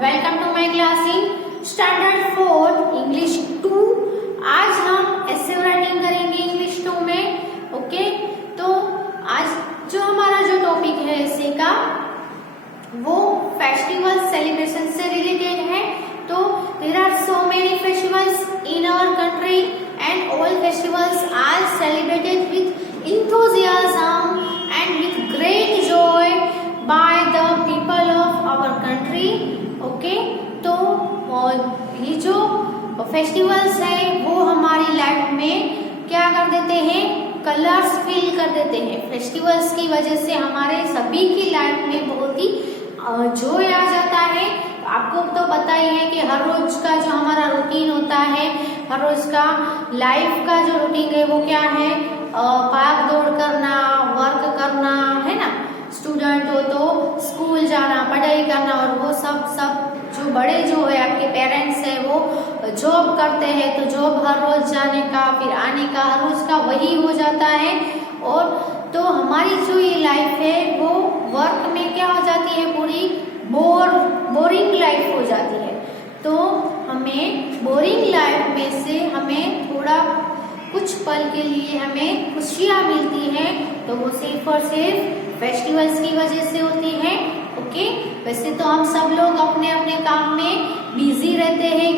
Welcome to my class in standard 4 English 2। आज हम essay writing करेंगे इंग्लिश 2 में। ओके, तो आज जो टॉपिक है एसे का वो फेस्टिवल सेलिब्रेशन से रिलेटेड है। तो there are so many festivals in our country and all festivals are celebrated with enthusiasm and with great joy by the people of our country। Okay, तो ये जो फेस्टिवल्स है वो हमारी लाइफ में क्या कर देते हैं, कलर्स फील कर देते हैं। फेस्टिवल्स की वजह से हमारे सभी की लाइफ में बहुत ही जॉय आ जाता है। आपको तो पता ही है कि हर रोज का जो हमारा रूटीन होता है, हर रोज का लाइफ का जो रूटीन है वो क्या है, भाग दौड़ करना, वर्क करना, है ना। स्टूडेंट हो तो स्कूल जाना, पढ़ाई करना, और वो सब जो बड़े जो है आपके पेरेंट्स है वो जॉब करते हैं, तो जॉब हर रोज जाने का फिर आने का हर रोज का वही हो जाता है। और तो हमारी जो ये लाइफ है वो वर्क में क्या हो जाती है, पूरी बोरिंग लाइफ हो जाती है। तो हमें बोरिंग लाइफ में से हमें थोड़ा कुछ पल के लिए हमें खुशियाँ मिलती हैं, तो वो सिर्फ और सिर्फ फेस्टिवल्स की वजह से होती है। ओके, वैसे तो हम सब लोग अपने अपने काम में बिजी रहते हैं,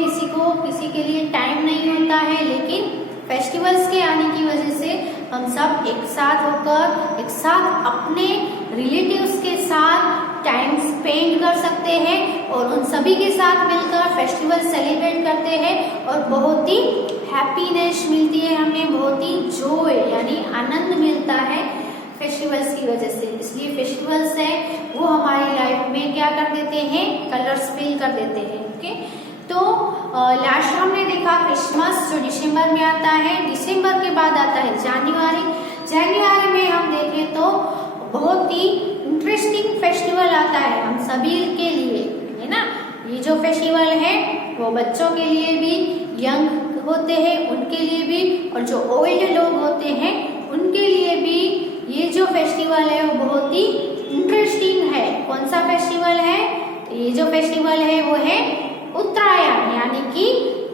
किसी के लिए टाइम नहीं होता है, लेकिन फेस्टिवल्स के आने की वजह से हम सब एक साथ होकर एक साथ अपने रिलेटिव्स के साथ टाइम स्पेंड कर सकते हैं और उन सभी के साथ मिलकर फेस्टिवल सेलिब्रेट करते हैं और बहुत ही हैप्पीनेस मिलती है हमें, बहुत ही जॉय यानी आनंद मिलता है फेस्टिवल्स की वजह से। इसलिए फेस्टिवल्स है वो हमारी लाइफ में क्या कर देते हैं, कलर्स फिल कर देते हैं। ओके, तो लास्ट हमने देखा क्रिसमस जो दिसंबर में आता है, दिसंबर के बाद आता है जनवरी में हम देखें तो बहुत ही इंटरेस्टिंग फेस्टिवल आता है हम सभी के लिए, है ना। ये जो फेस्टिवल है वो बच्चों के लिए भी, यंग होते हैं उनके लिए भी, और जो ओल्ड लोग होते हैं उनके लिए भी ये जो फेस्टिवल है वो बहुत ही इंटरेस्टिंग है। कौन सा फेस्टिवल है, ये जो फेस्टिवल है वो है उत्तरायण, यानी कि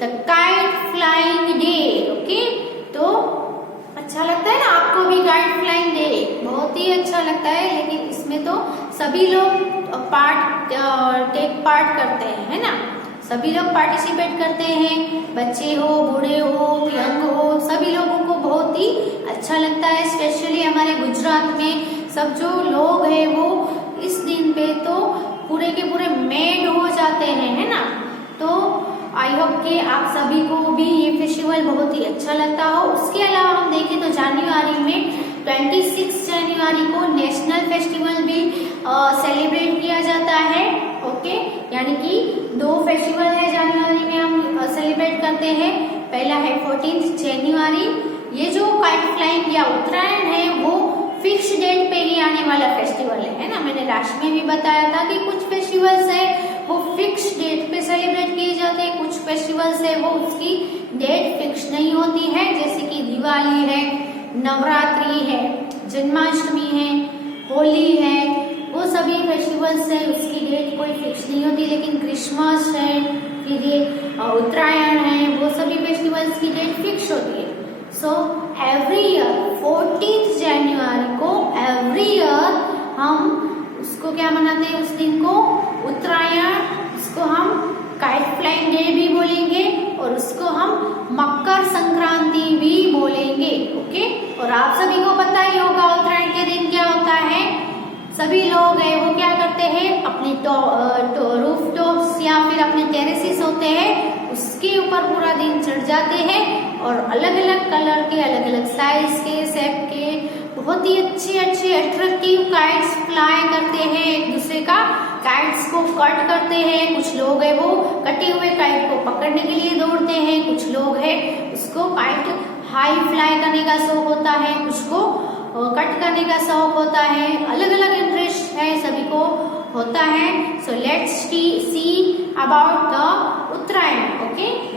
the kite flying day. Okay, तो अच्छा लगता है ना आपको भी काइट फ्लाइंग डे, बहुत ही अच्छा लगता है। लेकिन इसमें तो सभी लोग टेक पार्ट करते हैं, है ना, सभी लोग पार्टिसिपेट करते हैं, बच्चे हो, बूढ़े हो, यंग हो, सभी लोगों को बहुत ही अच्छा लगता है। स्पेशली हमारे गुजरात में सब जो लोग हैं वो इस दिन पे तो पूरे के पूरे मेड हो जाते हैं, है ना। तो आई होप कि आप सभी को भी ये फेस्टिवल बहुत ही अच्छा लगता हो। उसके अलावा हम देखें तो जनवरी में 26 जनवरी को नेशनल फेस्टिवल भी सेलिब्रेट किया जाता है। ओके, यानी कि 2 फेस्टिवल है जनवरी में हम सेलिब्रेट करते हैं। पहला है 14 जनवरी, ये जो काइट फ्लाइंग या उत्तरायण है वो फिक्स डेट पे ही आने वाला फेस्टिवल है ना। मैंने लास्ट में भी बताया था कि कुछ फेस्टिवल्स है वो फिक्स डेट पे सेलिब्रेट किए जाते हैं, कुछ फेस्टिवल्स है वो उसकी डेट फिक्स नहीं होती है, जैसे कि दिवाली है, नवरात्रि है, जन्माष्टमी है, होली है, वो सभी फेस्टिवल्स है उसकी डेट कोई फिक्स नहीं होती। लेकिन क्रिसमस है, फिर ये उत्तरायण है, वो सभी फेस्टिवल्स की डेट फिक्स होती है। सो एवरी ईयर 14 जनवरी को एवरी ईयर हम उसको क्या मनाते हैं, उस दिन को उत्तरायण, उसको हम काइट फ्लाइंग डे भी बोलेंगे और उसको हम मकर संक्रांति भी बोलेंगे। ओके, और आप सभी को पता ही होगा उत्तरायण के दिन क्या होता है, सभी लोग हैं वो क्या करते हैं, अपने रूफ टॉप्स या फिर अपने टेरेसेस होते हैं उसके ऊपर पूरा दिन चढ़ जाते हैं और अलग अलग कलर के, अलग अलग साइज के, शेप के बहुत ही अच्छे अट्रैक्टिव काइट्स फ्लाई करते हैं, एक दूसरे का काइट्स को कट करते हैं। कुछ लोग है वो कटे हुए काइट को पकड़ने के लिए दौड़ते हैं, कुछ लोग है उसको काइट हाई फ्लाई करने का शौक होता है, कुछ को कट करने का शौक होता है, अलग अलग इंटरेस्ट है सभी को होता है। So let's see about the Uttarayan. Okay,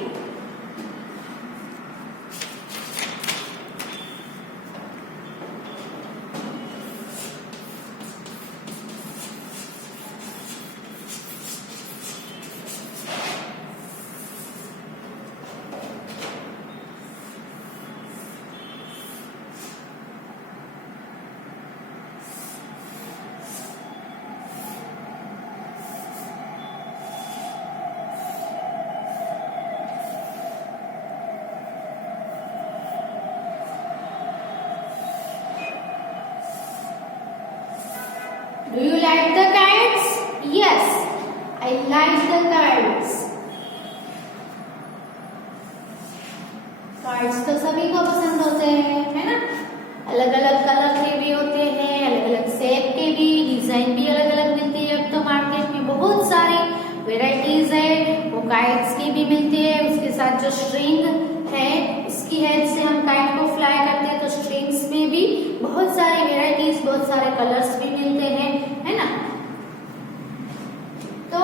Yes, I like the kites. Cards तो सभी को पसंद होते हैं, है ना? अलग अलग कलर के भी होते हैं, अलग अलग शेप के भी, डिजाइन भी अलग अलग मिलती है। अब तो मार्केट में बहुत सारी वेराइटीज है, वो काइट्स की भी मिलती है। उसके साथ जो स्ट्रिंग है उसकी हेल्प से हम काइट को फ्लाई करते हैं, तो स्ट्रिंग्स में भी बहुत सारी वेराइटीज, बहुत सारे कलर्स भी मिलते हैं, है ना? तो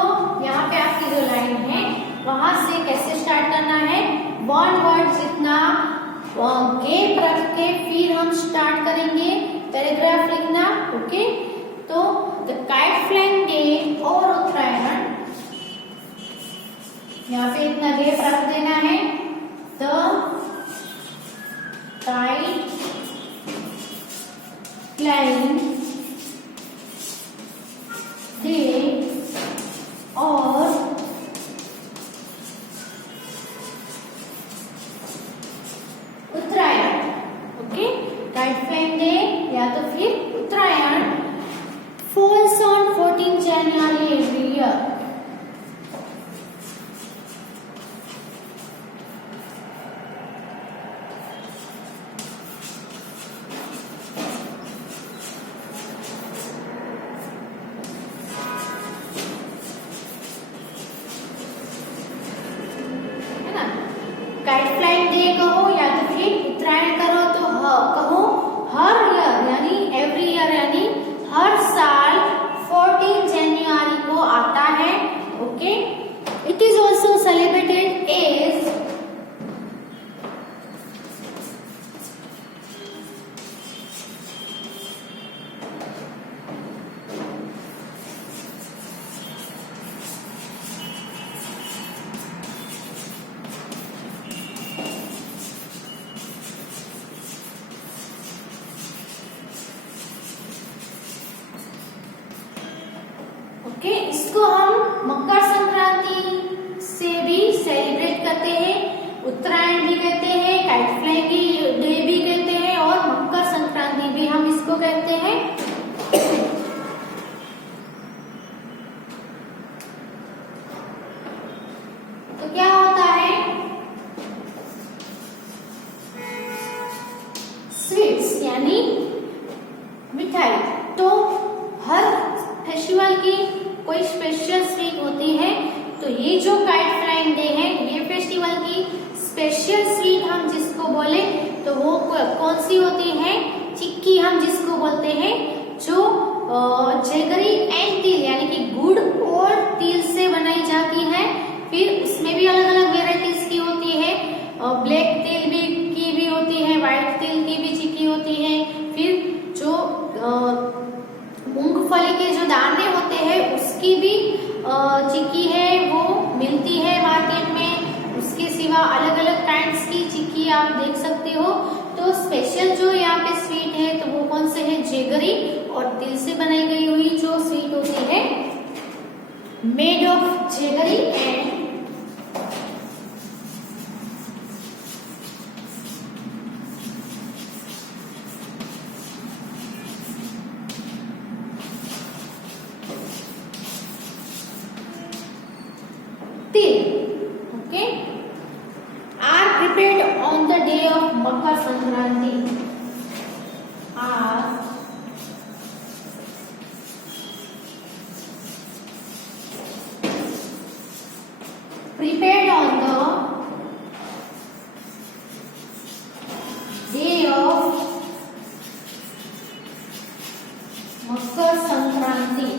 यहाँ पे आपकी जो लाइन है वहां से कैसे स्टार्ट करना है, वन वर्ड जितना गैप रख के फिर हम स्टार्ट करेंगे पैराग्राफ लिखना। ओके, तो द काइट फ्लाइंग डे और उत्तरायण, यहाँ पे इतना गैप रख देना है। द काइट फ्लाइंग डे और Uttarayan. Okay, kite flying day या तो फिर Uttarayan falls on 14 January every year. Kite flying day कहो या तो फिर उत्तरायण करो, तो कहो हर ईयर यानी एवरी ईयर, यानी हर साल 14 जनवरी को आता है। Okay, it is also celebrated as okay, इसको हम मकर संक्रांति से भी सेलिब्रेट करते हैं, उत्तरायण भी कहते हैं, काइट फ्लाइंग डे भी कहते हैं और मकर संक्रांति भी हम इसको कहते हैं। तो क्या होता है, स्वीट्स यानी मिठाई। तो हर फेस्टिवल की कोई स्पेशल स्वीट होती है, तो ये जो काइट फ्लाइंग डे है, ये फेस्टिवल की स्पेशल स्वीट हम जिसको बोले तो वो कौन सी होती है, चिक्की हम जिसको बोलते हैं, जो जेगरी एंड तिल यानी कि गुड़ और तिल से बनाई जाती है। फिर उसमें भी अलग अलग वेराइटीज की होती है, ब्लैक तिल की भी होती है, व्हाइट तिल की भी चिक्की होती है। फिर जो मूंगफली के जो दाने होते हैं उसकी भी चिक्की है, वो मिलती है मार्केट में। उसके सिवा अलग अलग काइंड्स की चिक्की आप देख सकते हो। तो स्पेशल जो यहाँ पे स्वीट है तो वो कौन से है, जेगरी और तिल से बनाई गई हुई जो स्वीट होती है, made of jaggery and okay, are prepared on the day of Makar Sankranti. Are prepared on the day of Makar Sankranti.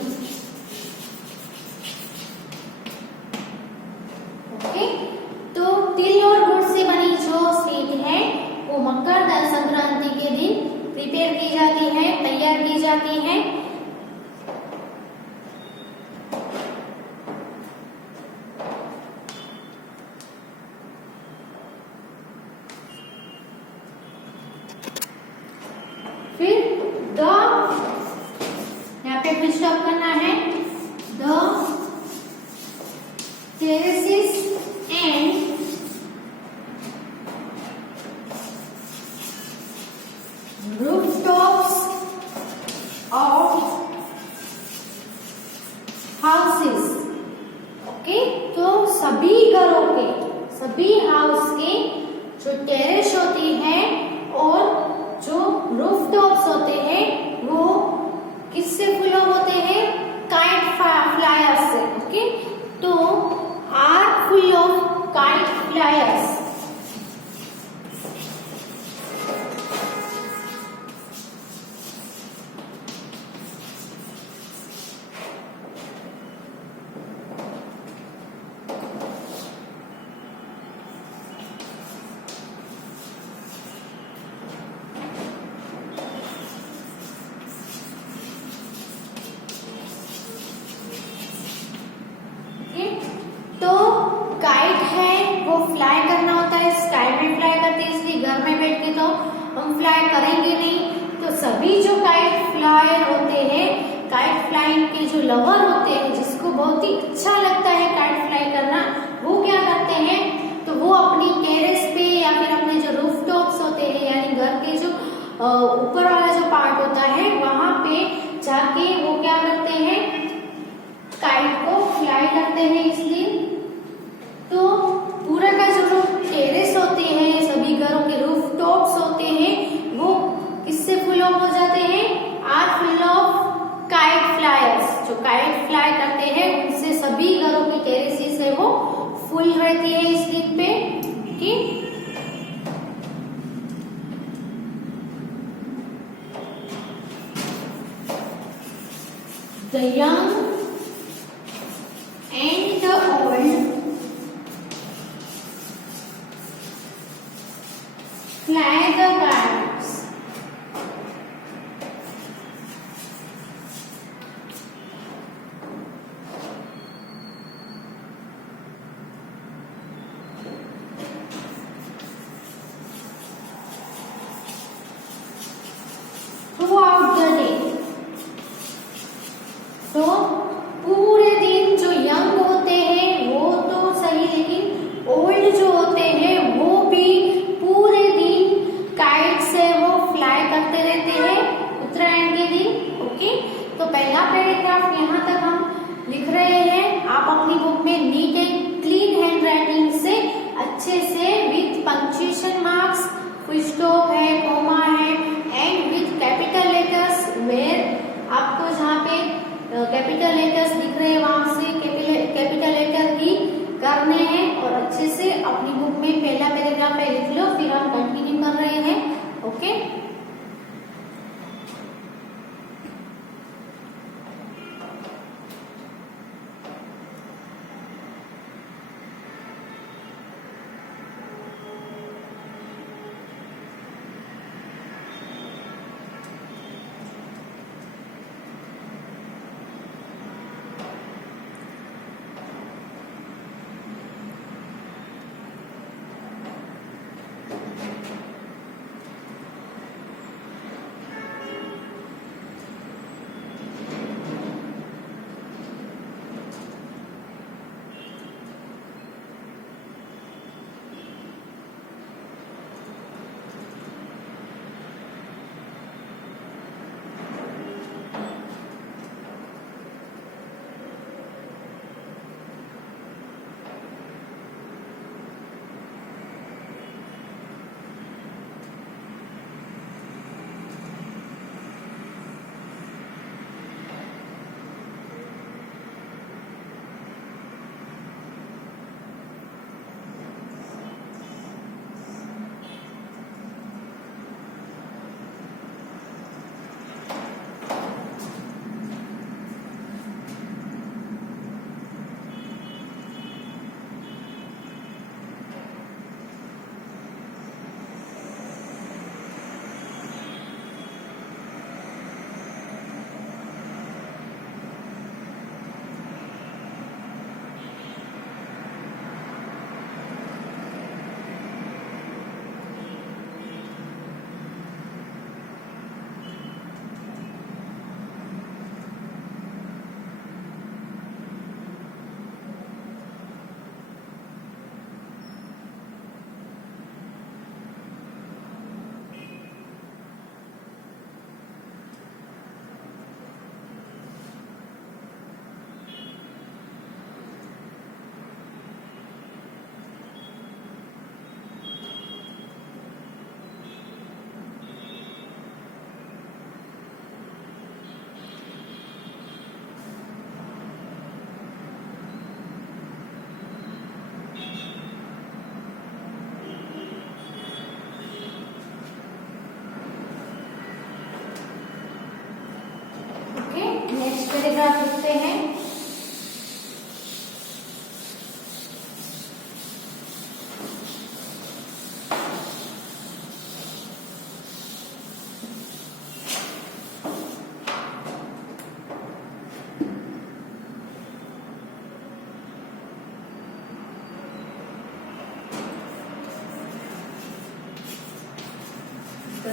तो तिल और गुड़ से बनी जो स्वीट है वो मकर संक्रांति के दिन प्रिपेयर की जाती है, तैयार की जाती है। फिर द, यहाँ पे फिर स्टॉप करना है, the terraces and rooftops of houses. Okay, तो सभी घरों के, सभी हाउस के जो टेरेस होती है और जो रूफ टॉप्स होते हैं वो किससे फुल होते हैं? काइट फ्लायर्स से। ओके, तो are full of kite flyers. तो काइट है वो फ्लाई करना होता है, स्काई में फ्लाई करते हैं, इसलिए घर में बैठ के तो हम फ्लाई करेंगे नहीं। तो सभी जो काइट फ्लायर होते हैं, काइट फ्लाइंग के जो लवर होते हैं, जिसको बहुत ही अच्छा लगता है काइट फ्लाई करना, वो क्या करते हैं? तो वो अपनी टेरेस पे या फिर अपने जो रूफ टॉप्स होते हैं, यानी घर के जो ऊपर वाला जो पार्ट होता है, वहां पे जाके वो क्या करते हैं? काइट को फ्लाई करते हैं। इसलिए तो पूरा का जो टेरेस होते हैं, सभी घरों के रूफ टॉप्स होते हैं, वो किससे फुल ऑफ हो जाते हैं? Are full of kite flyers. जो काइट फ्लाई करते हैं उनसे सभी घरों की टेरेसेस है वो फुल रहती है इस दिन पे। ठीक, the young and the old fly the kites. Throughout the day. तो पूरे दिन जो यंग होते हैं वो तो सही, लेकिन ओल्ड जो होते हैं वो भी पूरे दिन काइट से वो फ्लाई करते रहते हैं उत्तरायण के दिन। ओके, तो पहला पैराग्राफ यहाँ तक हम लिख रहे हैं। आप अपनी बुक में neat and clean handwriting से अच्छे से with punctuation marks, full stop है, कॉमा है and with capital letters, where आपको जहाँ पे कैपिटल लेटर्स दिख रहे हैं वहां से कैपिटल लेटर ही करने हैं और अच्छे से अपनी बुक में पहला पैराग्राफ पे लिख लो। फिर हम कंटिन्यू कर रहे हैं। Okay,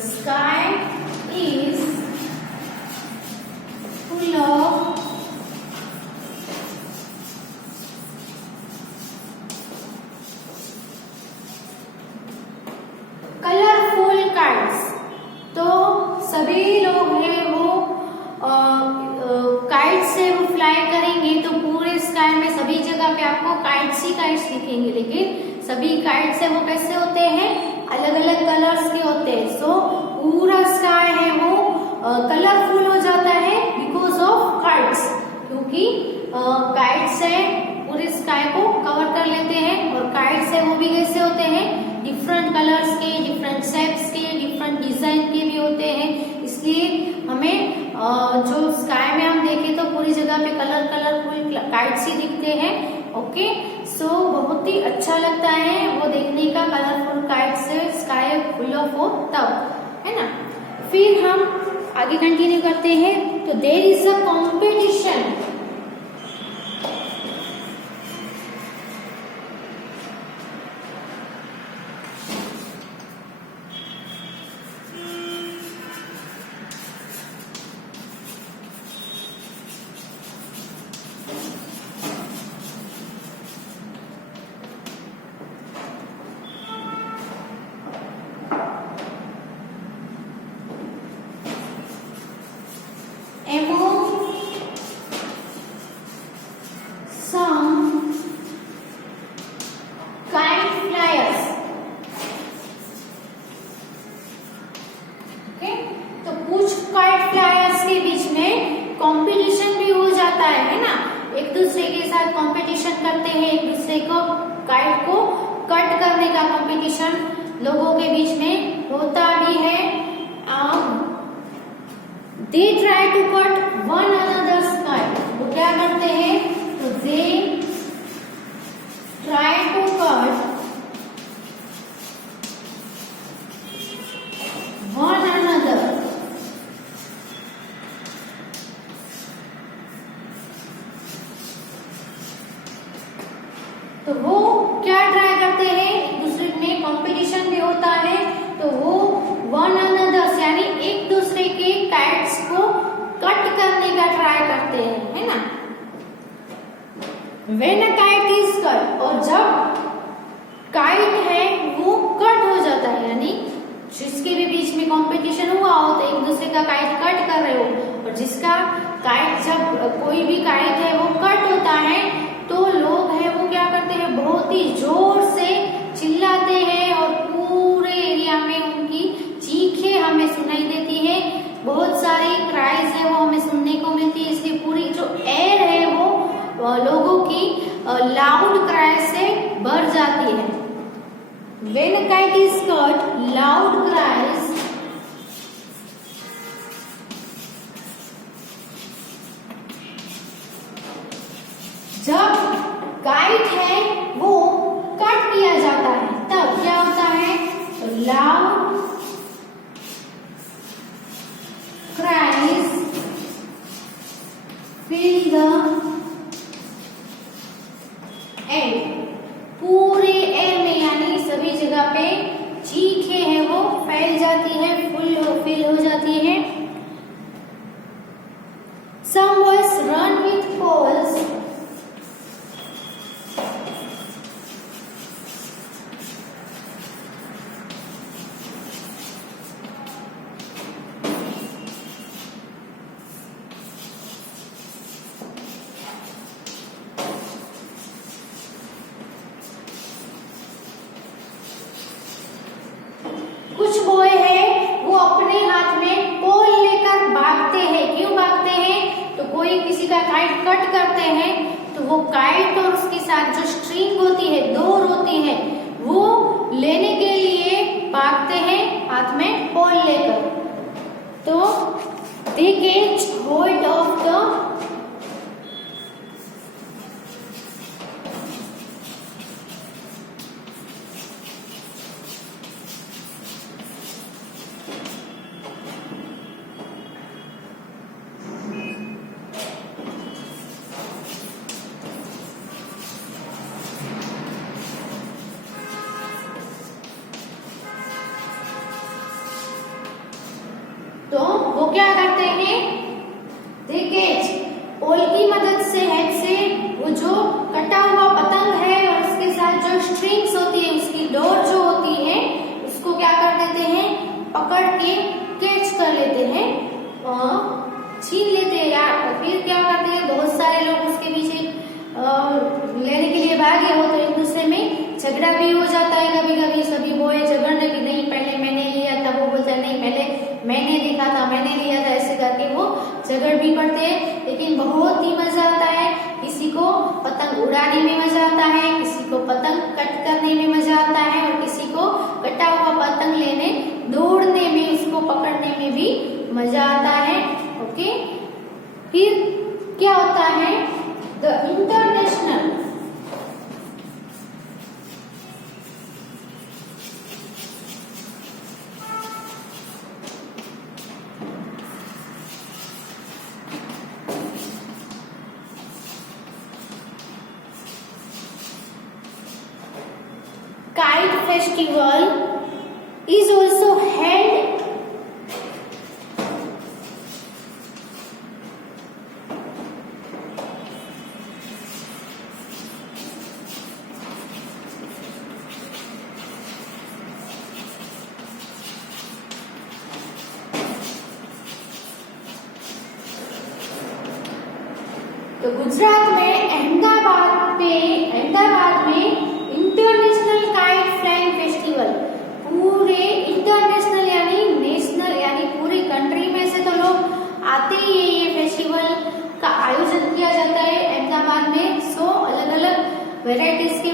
sky is full of colourful kites. तो सभी लोग हैं वो काइट से वो फ्लाई करेंगे तो पूरे स्काई में सभी जगह पे आपको काइट्स ही काइट्स दिखेंगे, लेकिन सभी काइट्स है वो कैसे होते हैं, अलग अलग कलर्स के होते हैं। सो पूरा स्काई है वो कलरफुल हो जाता है बिकॉज ऑफ काइट्स, क्योंकि काइट्स है पूरे स्काई को कवर कर लेते हैं। और काइट्स है वो भी कैसे होते हैं, डिफरेंट कलर्स के, डिफरेंट शेप्स के, डिफरेंट डिजाइन के भी होते हैं। इसलिए हमें जो स्काई में हम देखें तो पूरी जगह पे कलरफुल काइट्स ही दिखते हैं। ओके, सो बहुत ही अच्छा लगता है वो देखने का, कलरफुल काइट से स्काई फुल ऑफ हो तब, है ना। फिर हम आगे कंटिन्यू करते हैं। तो there is a competition. Competition भी हो जाता है ना, एक दूसरे के साथ कंपटीशन करते हैं, एक दूसरे को काइट को कट करने का कंपटीशन लोगों के बीच में होता भी है। They try to cut one another's kite. वो क्या करते हैं, तो they try to cut one another. तो वो क्या ट्राई करते हैं, एक दूसरे में कंपटीशन भी होता है, तो वो वन अनदर यानी एक दूसरे के काइट्स को कट करने का ट्राई करते हैं, है ना। When a kite is cut, और जब काइट है वो कट हो जाता है, यानी जिसके भी बीच में कंपटीशन हुआ हो तो एक दूसरे का काइट कट कर रहे हो, और जिसका काइट जब कोई भी काइट है वो कट होता है तो लोग हैं वो क्या करते हैं, बहुत ही जोर से चिल्लाते हैं और पूरे एरिया में उनकी चीखें हमें सुनाई देती है, बहुत सारी क्राइज है वो हमें सुनने को मिलती है। इसलिए पूरी जो एयर है वो लोगों की लाउड क्राई से भर जाती है। When a kite is cut, loud cries जब काइट है वो कट किया जाता है तब क्या होता है, तो loud cries fill the air. पूरे एयर में यानी सभी जगह पे चीखें हैं वो फैल जाती है, फिल हो जाती है। Some boys run with poles कुछ बॉय है वो अपने हाथ में पोल लेकर भागते हैं। क्यों भागते हैं, तो कोई किसी का काइट कट करते हैं तो वो काइट और उसके साथ जो स्ट्रिंग होती है, डोर होती है, वो लेने के लिए भागते हैं हाथ में पोल लेकर। तो दे कैच होल्ड ऑफ द हैं? दे कैच, पोल की मदद से, हेड से, वो जो कटा हुआ पतंग है और उसके साथ जो स्ट्रिंग्स होती है, उसकी डोर जो होती है, उसको क्या कर देते हैं? पकड़ के कैच कर लेते हैं, छीन लेते हैं यार। और फिर क्या करते हैं? बहुत सारे लोग उसके पीछे लेने के लिए भागे हो, तो एक दूसरे में झगड़ा भी हो जाता है। कभी कभी सभी बॉय झगड़ने की, नहीं पहले मैंने लिया था, वो बोलता है नहीं पहले मैंने देखा था, मैंने लिया था, ऐसे करके वो झगड़ भी पड़ते हैं। लेकिन बहुत ही मजा आता है, किसी को पतंग उड़ाने में मजा आता है, किसी को पतंग कट करने में मजा आता है, और किसी को कटा हुआ पतंग लेने, दौड़ने में, उसको पकड़ने में भी मजा आता है। ओके, फिर क्या होता है? The international Kite Festival is also held तो गुजरात में अहमदाबाद में इंटरनेशनल काइट फ्लाइंग फेस्टिवल, पूरे इंटरनेशनल यानी नेशनल यानी पूरी कंट्री में से तो लोग आते ही है, ये फेस्टिवल का आयोजन किया जाता है अहमदाबाद में। 100 अलग अलग वेराइटीज के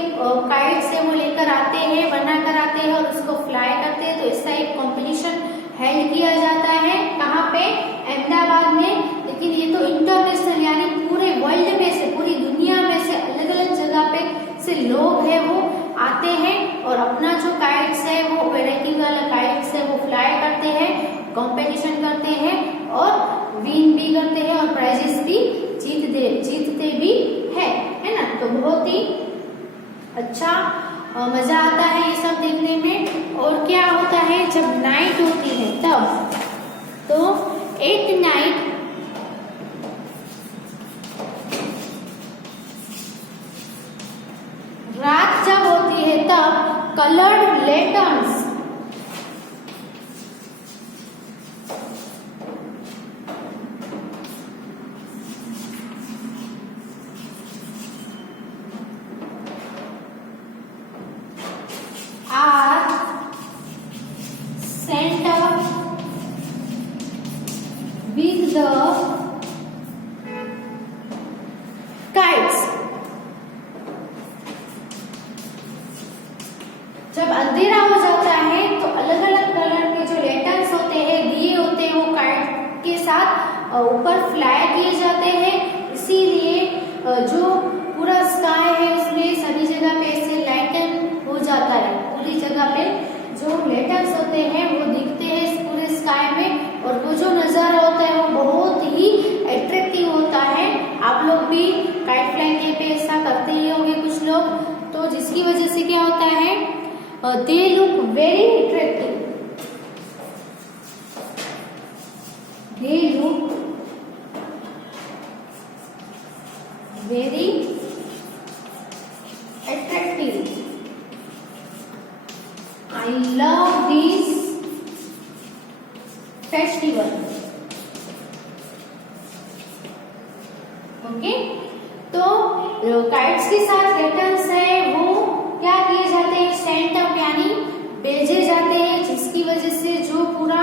काइट से वो लेकर आते हैं, बना कर आते हैं और उसको फ्लाई करते हैं। तो इसका एक कॉम्पिटिशन हेल्ड किया जाता है, कहाँ पे? अहमदाबाद में। लेकिन ये तो इंटरनेशनल यानी पूरे वर्ल्ड में से, पूरी दुनिया में से, अलग अलग जगह पे से लोग हैं वो आते हैं और अपना जो काइट्स है, वो वेराइटी वाला काइट्स है, वो फ्लाई करते हैं, कंपटीशन करते हैं और विन भी करते हैं और प्राइजेस भी जीतते भी है ना। तो बहुत ही अच्छा मजा आता है ये सब देखने में। और क्या होता है जब नाइट होती है तब, तो एट नाइट रात जब होती है तब coloured lanterns are sent up with the kites। जब अंधेरा हो जाता है तो अलग अलग कलर के जो लैंटर्न्स होते हैं, दिए होते हैं, वो काइट के साथ ऊपर फ्लाई किए जाते हैं। इसीलिए जो पूरा स्काई है उसमें सभी जगह पे ऐसे लाइटन हो जाता है। पूरी जगह पे जो लैंटर्न्स होते हैं वो दिखते हैं पूरे स्काई में, और वो जो नजारा होता है वो बहुत ही अट्रैक्टिव होता है। आप लोग भी काइट फ्लाइंग डे पे ऐसा करते ही होंगे कुछ लोग, तो जिसकी वजह से क्या होता है, they look very attractive, they look very attractive। I love this festival। Okay, तो काइट्स के साथ लैंटर्न्स है वो क्या किए जाते हैं, सेंट अप यानी भेजे जाते हैं, जिसकी वजह से जो पूरा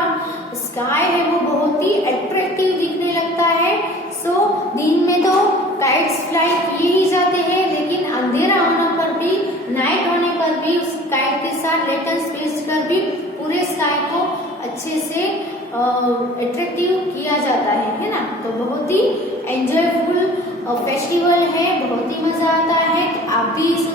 स्काई है वो बहुत ही अट्रैक्टिव दिखने लगता है। सो दिन में तो काइट्स फ्लाई किए ही जाते हैं, लेकिन अंधेरा होने पर भी, नाइट होने पर भी उस काइट के साथ लैंटर्न्स भेज कर भी पूरे स्काई को अच्छे से अट्रैक्टिव किया जाता है ना। तो बहुत ही एंजॉयफुल फेस्टिवल है, बहुत ही मजा आता है। तो आप भी इस